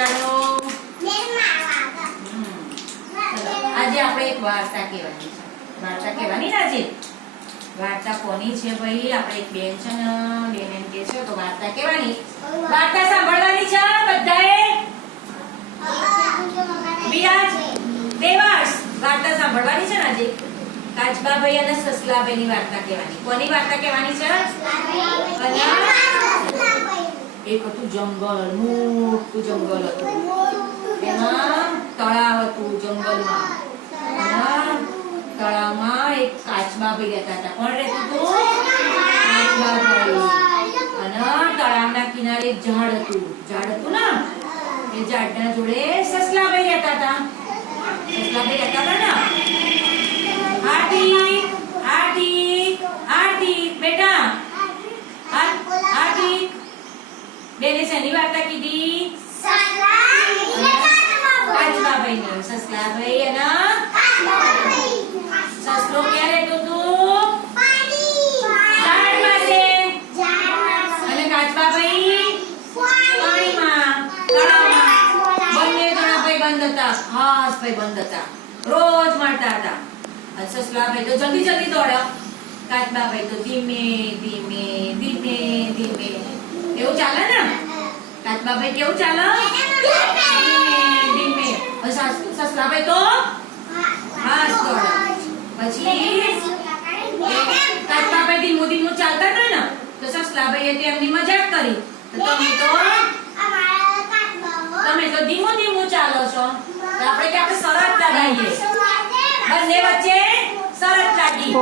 વગાડો. આજે આપણે એક વાર્તા કહેવાની છે. વાર્તા કહેવાની ને આજે. વાર્તા કોની છે ભાઈ? આપણે એક બેન છે ને, બેન એમ કે છે તો વાર્તા કહેવાની. વાર્તા સાંભળવાની છે બધાએ. વિરાજ, દેવાંશ, વાર્તા સાંભળવાની છે ને આજે. કાચબાભાઈ અને સસલાભાઈ ની વાર્તા કહેવાની. કોની વાર્તા કહેવાની છે? એક હતું જંગલ, મોટું જંગલ હતું. એમાં તળાવ હતું જંગલમાં. તળાવમાં એક કાચબાભાઈ રહેતા હતા. કોણ રહેતું હતું? કાચબાભાઈ. અને તળાવના કિનારે એક ઝાડ હતું. ઝાડ હતું ને, એ ઝાડના જોડે સસલાભાઈ રહેતા હતા. સસલાભાઈ રહેતા હતા ને. હાર્દિક, હાર્દિક, હાર્દિક બેટા, હાર્દિક. બેને શેની વાર્તા કીધી? કાચબાભાઈની. સસલાભાઈ અને સસલો ક્યાં રહેતો હતો? ઝાડમાં છે. અને કાચબાભાઈ પાણીમાં, તળાવમાં. બંને જણા ભાઈબંધ હતા. ખાસ ભાઈબંધ હતા. રોજ મળતા હતા. અને સસલાભાઈ તો જલ્દી જલ્દી દોડ્યા. કાચબાભાઈ તો ધીમે ધીમે ધીમે ધીમે. એવું ચાલે ને? કાચબાભાઈ કેવું ચાલે? ધીમે ધીમે. સસલાભાઈ તો ફાસ્ટ દોડે. પછી કાચબાભાઈ ધીમું ધીમું ચાલતા હતા ને, તો સસલાભાઈએ તેમની મજાક કરી. તમે તો ધીમું ધીમું ચાલો છો, તો આપણે કે આપણે શરત લગાવીએ. બંને વચ્ચે શરત લાગી.